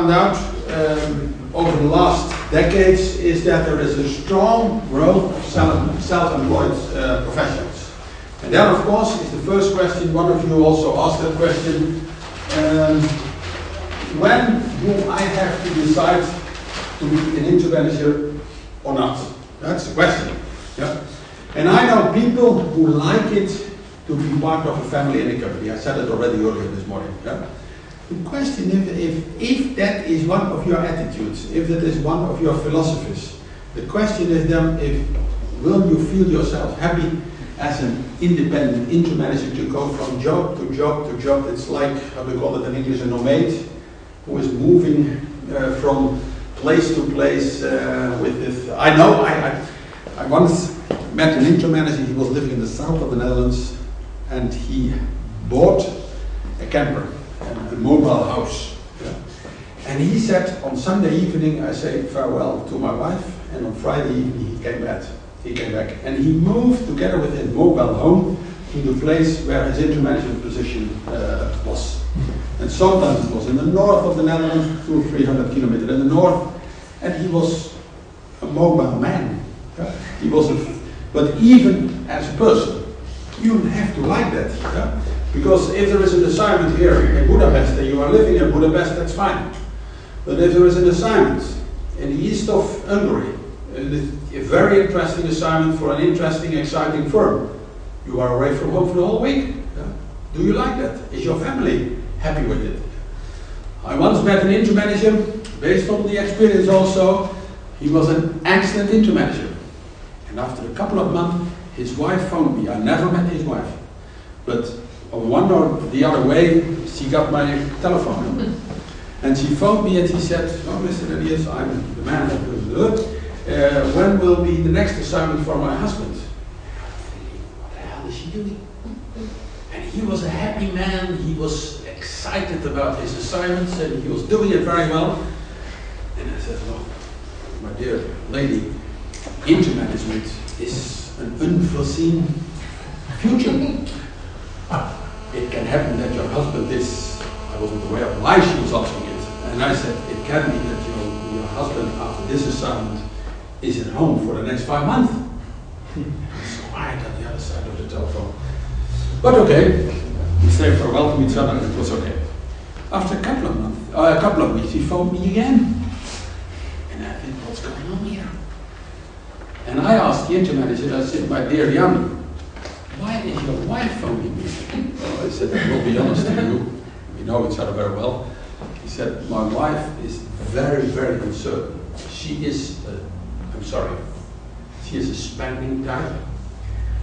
found out over the last decades is that there is a strong growth of self-employed professionals. And that, of course, is the first question. One of you also asked that question. When do I have to decide to be an interim manager or not? That's the question. Yeah? And I know people who like it to be part of a family in a company. I said it already earlier this morning. Yeah? The question is, if that is one of your attitudes, if that is one of your philosophies, the question is then, will you feel yourself happy as an independent interim manager to go from job to job to job? It's like, how do we call it in English, a nomad who is moving from place to place with this. I know, I once met an interim manager. He was living in the south of the Netherlands and he bought a camper, a mobile house. Yeah. And he said, on Sunday evening I say farewell to my wife, and on Friday evening he came back. And he moved together with his mobile home to the place where his interim management position was. And sometimes it was in the north of the Netherlands, 200-300 kilometers in the north, and he was a mobile man. Yeah? He was but even as a person, you have to like that. Yeah? Because if there is an assignment here in Budapest and you are living in Budapest, that's fine. But if there is an assignment in the east of Hungary, a very interesting assignment for an interesting, exciting firm, you are away from home for the whole week. Yeah? Do you like that? Is your family happy with it? I once met an interim manager, based on the experience also. He was an excellent interim manager. And after a couple of months, his wife phoned me. I never met his wife. But on one or the other way, she got my telephone number. And she phoned me and she said, "Oh, Mr. Reijniers, I'm the man that does it. When will be the next assignment for my husband?" And I'm thinking, what the hell is she doing? And he was a happy man. He was excited about his assignments and he was doing it very well. And I said, "Well, my dear lady, interim management is an unforeseen future. It can happen that your husband is," I wasn't aware of why she was asking it, and I said, "It can be that your husband after this assignment is at home for the next 5 months." It's quiet on the other side of the telephone. But okay, we say farewell to each other and it was okay. After a couple of weeks, he phoned me again. And I think, what's going on here? And I asked the interim manager, I said, "My dear Jan, why is your wife phoning me?" Well, I said, "I will be honest with you, we know each other very well." He said, "My wife is very, very uncertain. She is, she is a spending type.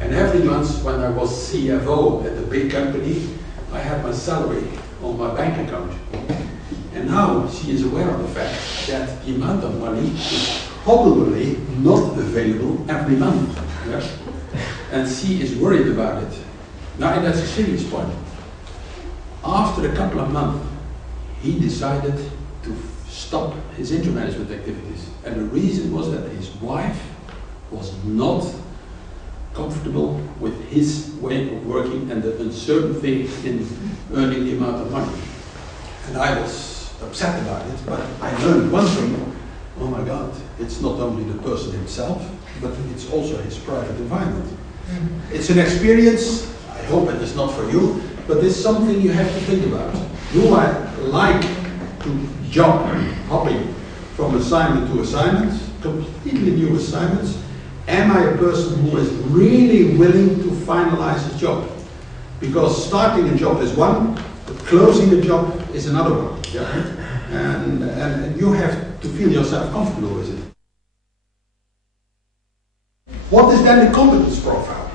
And every month when I was CFO at a big company, I had my salary on my bank account. And now she is aware of the fact that the amount of money is probably not available every month. Yeah? And she is worried about it." Now, and that's a serious point. After a couple of months, he decided to stop his interim management activities. And the reason was that his wife was not comfortable with his way of working and the uncertainty in earning the amount of money. And I was upset about it, but I learned one thing. Oh my God, it's not only the person himself, but it's also his private environment. It's an experience, I hope it is not for you, but it's something you have to think about. Do I like to job hopping from assignment to assignment, completely new assignments? Am I a person who is really willing to finalize a job? Because starting a job is one, but closing a job is another one. Yeah? And you have to feel yourself comfortable with it. What is then the competence profile?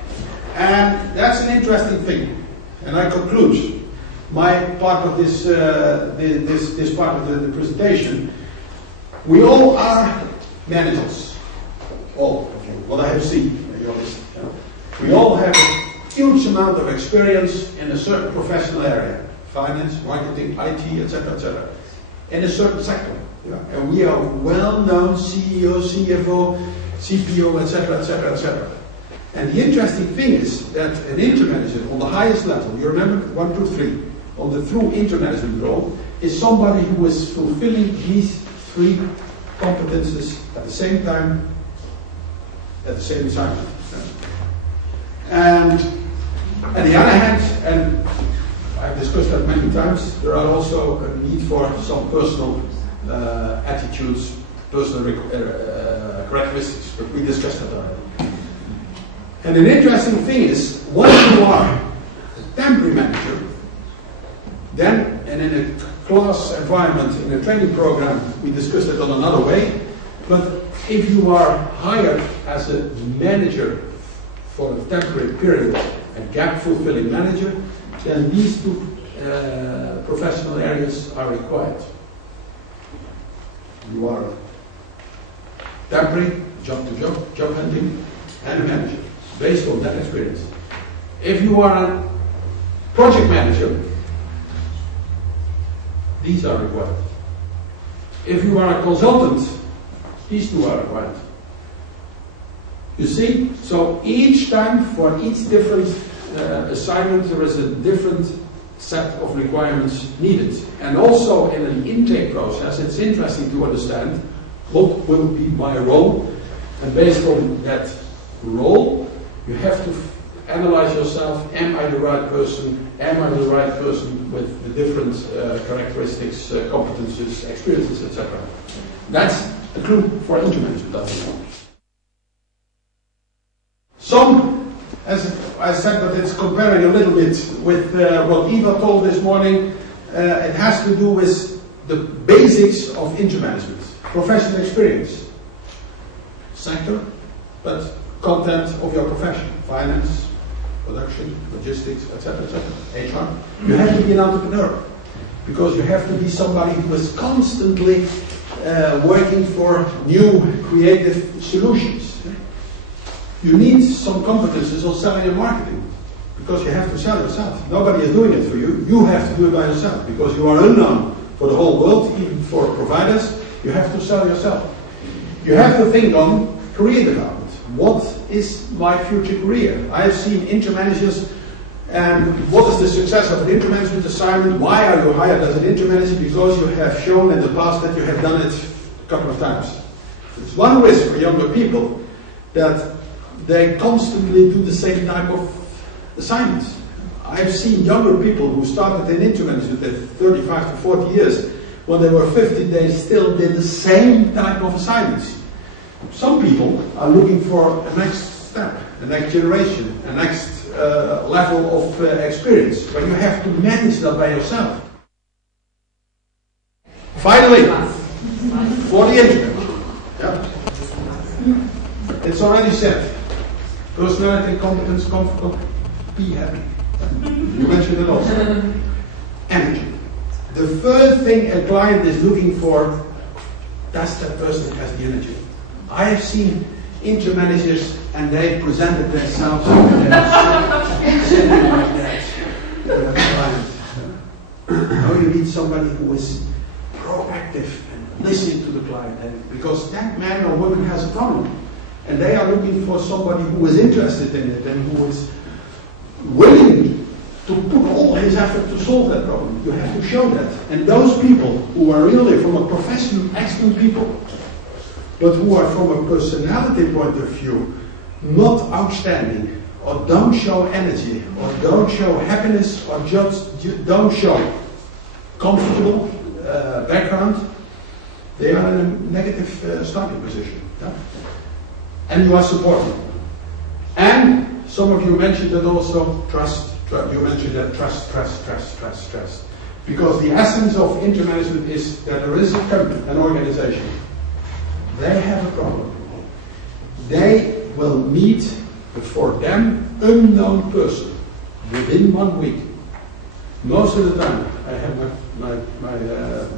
And that's an interesting thing. And I conclude my part of this part of the presentation. We all are managers. All of you. What I have seen. We all have a huge amount of experience in a certain professional area. Finance, marketing, IT, etc., etc. In a certain sector. Yeah. And we are well-known CEO, CFO, CPO, etc., etc., etc. And the interesting thing is that an interim manager on the highest level, you remember 1, 2, 3, on the true interim management role, is somebody who is fulfilling these three competences at the same time, at the same assignment. And on the other hand, and I've discussed that many times, there are also a need for some personal attitudes, personal characteristics, but we discussed that already. And an interesting thing is, once you are a temporary manager, then, and in a class environment, in a training program, we discussed it on another way, but if you are hired as a manager for a temporary period, a gap-fulfilling manager, then these two professional areas are required. You are temporary, job-to-job, job hunting, and a manager, based on that experience. If you are a project manager, these are required. If you are a consultant, these two are required. You see? So each time, for each different assignment, there is a different set of requirements needed. And also in an intake process, it's interesting to understand what will be my role. And based on that role, you have to analyze yourself. Am I the right person? Am I the right person with the different characteristics, competences, experiences, etc.? That's a clue for intermanagement, I think. Some, as I said, but it's comparing a little bit with what Eva told this morning. It has to do with the basics of intermanagement, professional experience, sector, but content of your profession, finance, production, logistics, etc., etc., HR. You have to be an entrepreneur because you have to be somebody who is constantly working for new creative solutions. You need some competences on selling and marketing because you have to sell yourself. Nobody is doing it for you. You have to do it by yourself because you are unknown for the whole world, even for providers. You have to sell yourself. You have to think on career development. What is my future career? I have seen intermanagers, and what is the success of an intermanagement assignment? Why are you hired as an intermanager? Because you have shown in the past that you have done it a couple of times. It's one risk for younger people that they constantly do the same type of assignments. I've seen younger people who started in intermanagement at 35 to 40 years. When they were 50, they still did the same type of assignments. Some people are looking for a next step, a next generation, a next level of experience, but you have to manage that by yourself. Finally, for the intermanagement, it's already said. Personality, competence, comfort, be happy. You mentioned it also. Energy. The first thing a client is looking for, does that person has the energy? I have seen intermanagers and they presented themselves sitting like that with a client. Now you need somebody who is proactive and listening to the client, because that man or woman has a problem. And they are looking for somebody who is interested in it and who is willing to put all his effort to solve that problem. You have to show that. And those people who are really from a professional, excellent people, but who are from a personality point of view, not outstanding, or don't show energy, or don't show happiness, or just don't show comfortable background, they are in a negative starting position. Yeah? And you are supporting. And some of you mentioned that also, trust. You mentioned that trust. Because the essence of intermanagement is that there is a company, an organization. They have a problem. They will meet a for them unknown person within 1 week. Most of the time, I have my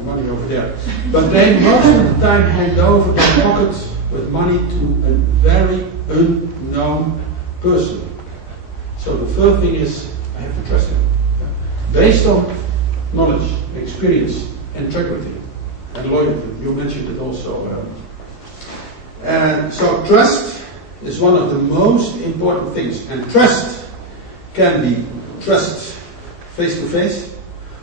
money over there, but they most of the time hand over their pockets with money to a very unknown person. So the first thing is, I have to trust him. Based on knowledge, experience, integrity, and loyalty. You mentioned it also. And so trust is one of the most important things. And trust can be trust face to face,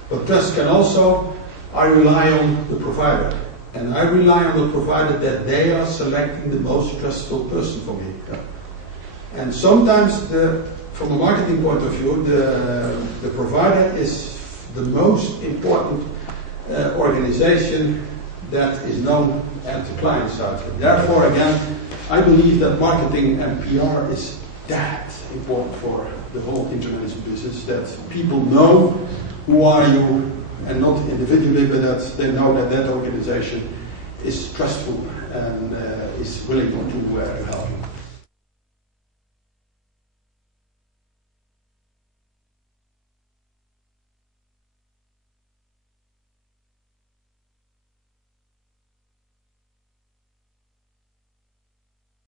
but trust can also I rely on the provider. And I rely on the provider that they are selecting the most trustful person for me. And sometimes, from a marketing point of view, the provider is the most important organization that is known at the client side. Therefore, again, I believe that marketing and PR is that important for the whole intermanagement business, that people know who are you, and not individually, but that they know that that organization is trustful and is willing to help you.